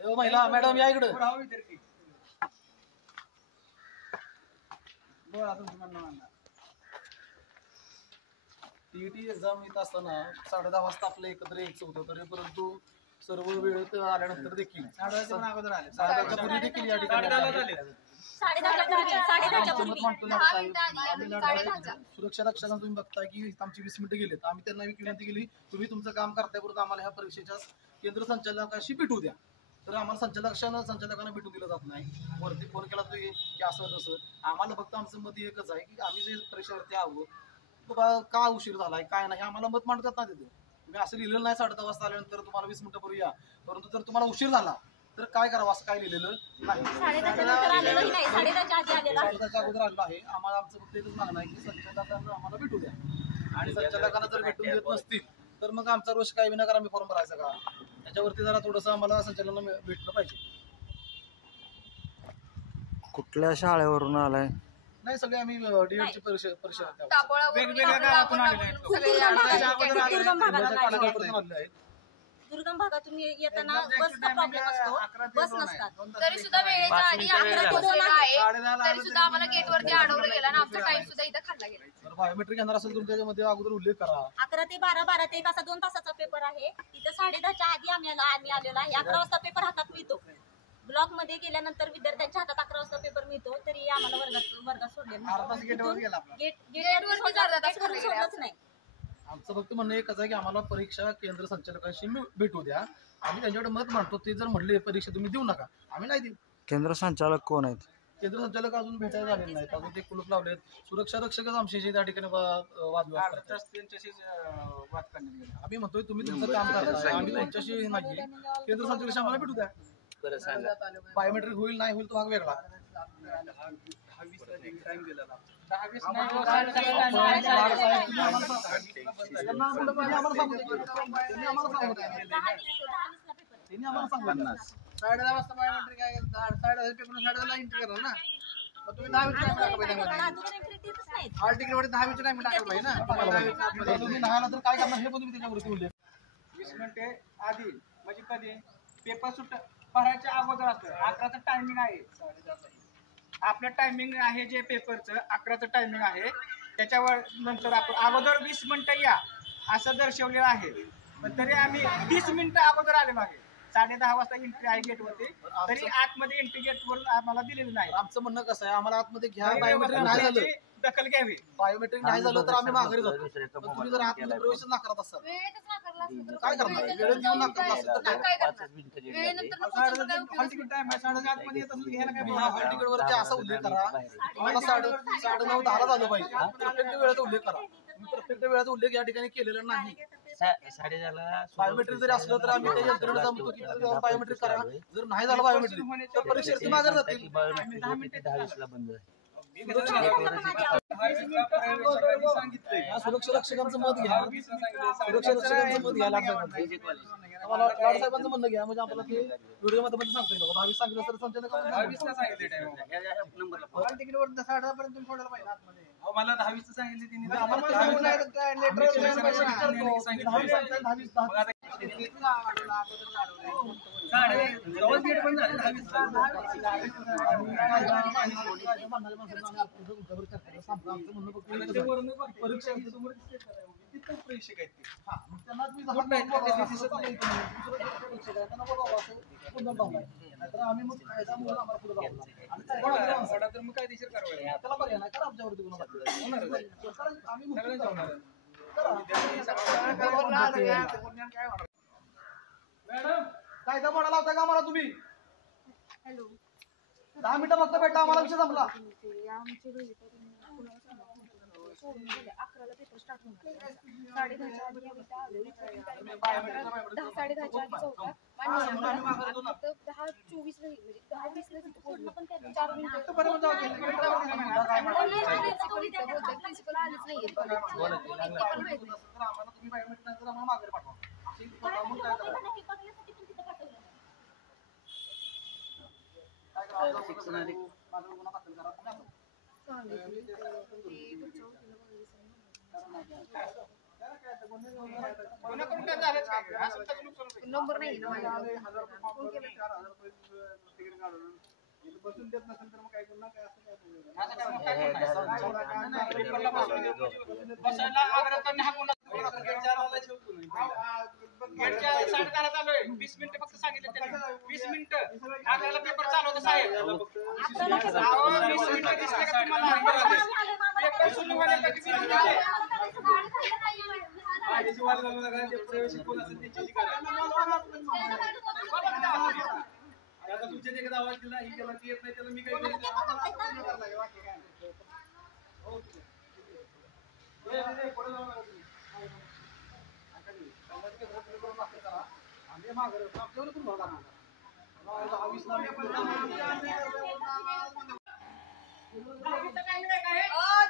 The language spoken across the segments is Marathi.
महिला मॅडम या इकडे. टीईटी एक्झाम येत असताना 10:30 वाजता आपलं एकत्र यायचं होतं, तरी परंतु सर्व वेळेत आल्यानंतर देखील 10:30च्या पूर्वी देखील या ठिकाणी सुरक्षा रक्षकांना तुम्ही बघताय की आमची 20 मिनिटं गेलेत. आम्ही त्यांना विनंती केली, तुम्ही तुमचं काम करतायपर्यंत आम्हाला ह्या परीक्षेच्या केंद्र संचालकाशी भेटू द्या. तर आम्हाला संचालकांना भेटून दिलं जात नाही. वरती फोन केला की असं तसं. आम्हाला फक्त आमचं मत एकच आहे की आम्ही जे परीक्षेवरती आहोत बाबा का उशीर झालाय काय नाही आम्हाला मत मांडतात ना तिथे. तुम्ही असं लिहिलेलं नाही 10:30 वाजता आल्यानंतर तुम्हाला 20 मिनिटं पूर्वी या, परंतु जर तुम्हाला उशीर झाला तर काय करावं असं काय लिहिलेलं नाही. 10:30च्या अगोदर आलेलं आहे. आम्हाला आमचं फक्त एकच मागणं आहे की संचालकांना आम्हाला भेटू द्या, आणि संचालकांना जर भेटून देत नसतील तर मग आमचा रोष काय विनाकारण आम्ही फॉर्म भरायचा का, त्याच्यावरती जरा थोडंसं आम्हाला संचालकांना भेटलं पाहिजे. कुठल्या शाळेवरून आलाय? नाही सगळे आम्ही डीएडची परीक्षा दुर्गम भागातून येताना बसचा प्रॉब्लेम असतो, बस नसतात. तरी सुद्धा वेळेच्या आधी 11:02 आहे, तरी सुद्धा आम्हाला गेटवरती अडवलं गेलं आणि आमचा टाइम सुद्धा इथं खाल्ला गेला. बायोमेट्रिक घेणार असेल तर त्याच्यामध्ये अगोदर उल्लेख करा. 11 ते 12, 12 ते 1 असा 2 तासाचा पेपर आहे. तिथं 10:30च्या आधी आम्ही आलेलो आहे. 11 वाजता पेपर हातात मिळतो. ब्लॉक मध्ये गेल्यानंतर विद्यार्थ्यांच्या हातात 11 वाजता पेपर मिळतो, तरी आम्हाला वर्गात सोडले सोडलंच नाही. आमचं फक्त म्हणणं एकच आहे की आम्हाला परीक्षा केंद्र संचालकांशी भेटू द्या. आम्ही त्यांच्याकडे मत मांडतो. ते जर म्हटले परीक्षा तुम्ही देऊ नका, आम्ही नाही देऊ. केंद्र संचालक कोण आहेत? केंद्र संचालक अजून भेटायला झालेले नाहीत. अजून ते कुलूप लावलेत. सुरक्षा रक्षकच आमच्याशी त्या ठिकाणी वादविवाद करतात. आम्ही म्हणतोय तुम्ही तुमचं काम करताय, आम्ही तुमच्याशी नाही. केंद्र संचालकांशी आम्हाला भेटू द्या. बायोमेट्रिक होईल नाही होईल तो भाग वेगळा. काय करणार हे पण तुम्ही त्याच्यावरती उल्लेख 20 मिनिटे आधी म्हणजे कधी पेपर भरायच्या अगोदर असतं. 11चं टायमिंग आहे. आपलं टायमिंग आहे जे पेपरचं 11चं टायमिंग आहे, त्याच्यावर नंतर आपण अगोदर 20 मिनिटं या असं दर्शवलेलं आहे. पण तरी आम्ही 20 मिनिटं अगोदर आले मागे. 10:30 वाजता एंट्री आहे गेटवरती, तरी आतमध्ये एंट्री गेटवर आम्हाला दिलेलं नाही. आमचं म्हणणं कसं आहे, आम्हाला आतमध्ये घ्या. बायोमेट्रिक नाही झालं दखल घ्यावी. बायोमेट्रिक नाही झालं तर आम्ही माघारी जातो. तुम्ही जर आतमध्ये प्रवेश नाकारत असाल काय करणार? वेळेत येऊन नाकारला असेल तर काय करणार? हॉल तिकीट वरती असा उल्लेख करा, मला 9:30 10 झालं पाहिजे. परफेक्ट वेळेचा उल्लेख करा. परफेक्ट वेळेचा उल्लेख या ठिकाणी केलेला नाही. बायोमेट्रिक जरी असलं तर आम्ही त्या यंत्रणा जमतो की बायोमेट्रिक करा. जर नाही झालं बायोमेट्रिक तर परीक्षेची मागे जातील. सुरक्षा रक्षकांचं मत घ्या. सुरक्षा रक्षकांचं मत घ्या. लाडसाहेबांचं म्हणणं घ्या. म्हणजे आपल्याला ते व्हिडिओ मध्ये सांगता येईल. 22 सांगितलं तर संचालक 22 सांगितले मला 22 सांगितले त्यांनी. परीक्षा परीक्षक आहेत आम्ही मग मग कायदेशीर कारवाई त्याला पर्याय नाही करा. आमच्यावरती गुन्हा मॅडम कायदा मोडा लावताय का आम्हाला तुम्ही? 10 मिनिटं फक्त भेटा, आम्हाला विषय संपला. 11ला पेपर स्टार्ट होणार. 10:30च्या आधी 10:30च्या आधी चौथा 10:24 म्हणजे 10:20 तिथे पोहोचणं, पण त्या 4 मिनिटं प्रिन्सिपल आलीच नाहीये. गुन्हा करून काय झालंच काय असं तर नुकसान नंबर नाही ना माझ्या. बसून देत नसेल तर मग काय गुन्हा काय असं काय आता काय मग काय करणार? पेपरला बसायला आग्रह करणे हा गुन्हा. गेटच्या 10:30 चालू आहे. 20 मिनिटं फक्त सांगितलं त्यांनी. 20 मिनिटं आग्रहाला पेपर चालू होता साहेब. अहो, 20 मिनिटं दिसले का तुम्हाला? पेपर सुरू व्हायला लगेच 20 मिनिटं. आता तुमच्या देखील आवाज दिला ही त्याला येत नाही त्याला मी काय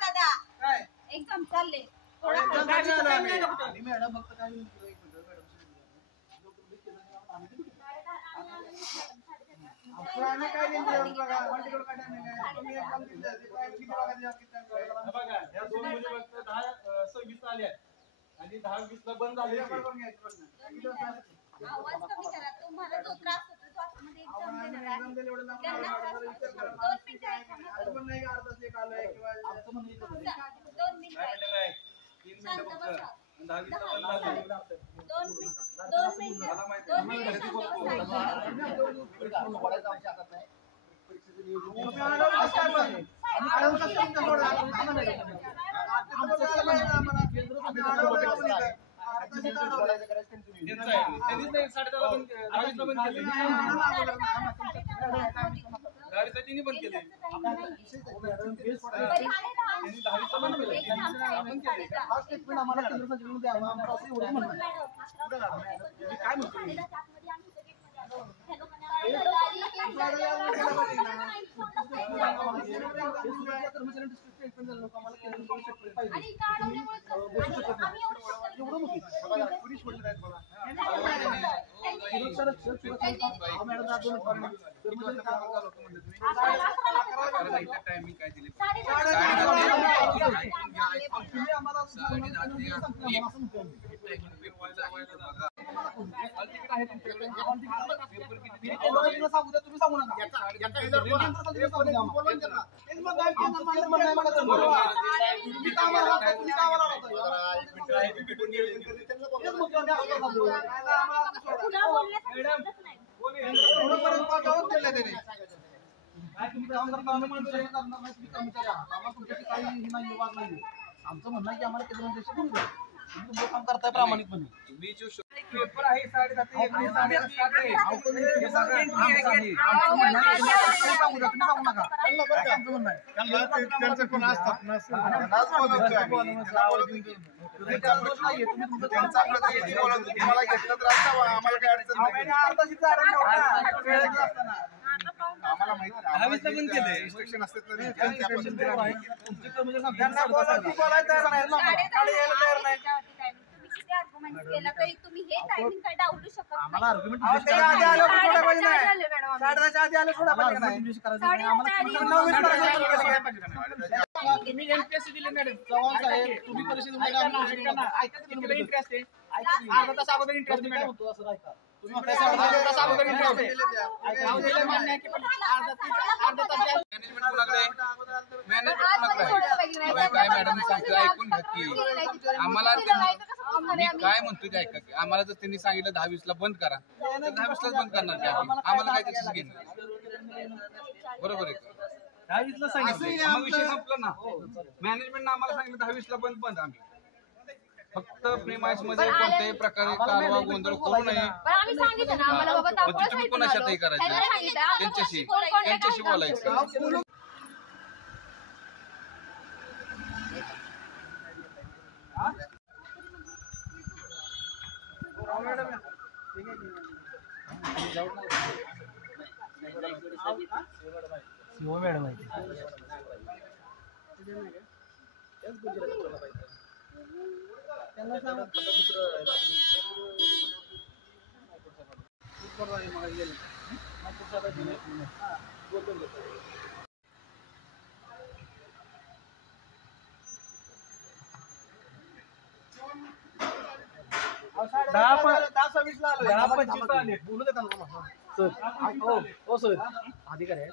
दादा एकदम चालले मॅडम फक्त काय आणि 10:20 बंद झाले. आवाज कमी करा तुम्हाला जो त्रास होतो तो आतमध्ये एकदम देणार आहे. त्यांना त्रास होतो. 2 मिनिटं ऐका ना. 2 मिनिटं ऐका. शांत बसा. 2 मिनिटं टायमिंग काय दिली सांगू द्या तुम्ही सांगू नका आमचं म्हणणं आहे की आम्हाला केंद्र देश करू द्या तुम्ही काम करताय प्रामाणिकपणे तुम्ही जो पेपर आहे 10:30 आम्हाला माहिती बंद केलंय इन्स्ट्रक्शन असतात तुम्ही हे टायमिंग काय डावलू शकत आम्हाला आर्ग्युमेंट तुम्ही एमपीएससी दिले मॅडम चव्हाण साहेब तुम्ही परिषदेमध्ये इंटरेस्ट आहे अर्धा तास अगोदर इंटरेस्ट काय मॅडम म्हणतो असं ऐका तुम्ही अर्धा तास अगोदर इंटरेस्ट आहे मान्य आहे की पण अर्धा तास मॅनेजमेंट काय मॅडम सांगतो ऐकून घ्या की आम्हाला मी काय म्हणतो ते ऐका की आम्हाला जर त्यांनी सांगितलं 10:20 बंद करा तर 10:20 बंद करणार की आम्हाला काय त्याची घेणं बरोबर आहे का 10:20 सांगितलं मग विषय संपला ना मॅनेजमेंटनं आम्हाला सांगितलं 10:20 बंद आम्ही फक्त प्रेमाइस मध्ये कोणत्याही प्रकारे कारवा गोंधळ करू नये तुम्ही कोणाशातही करायचं त्यांच्याशी बोलायचं मॅडम आहे 10-25 आले. बोलू देता ना सर. हो सर अधिकारी आहे.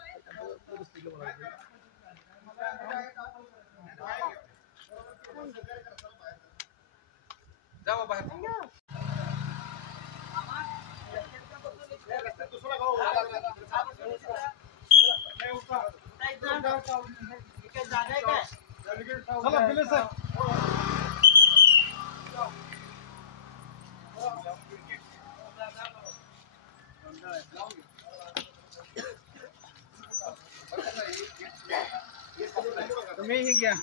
जावा बाहेर. चला दिले सर. तुम्ही हे घ्या.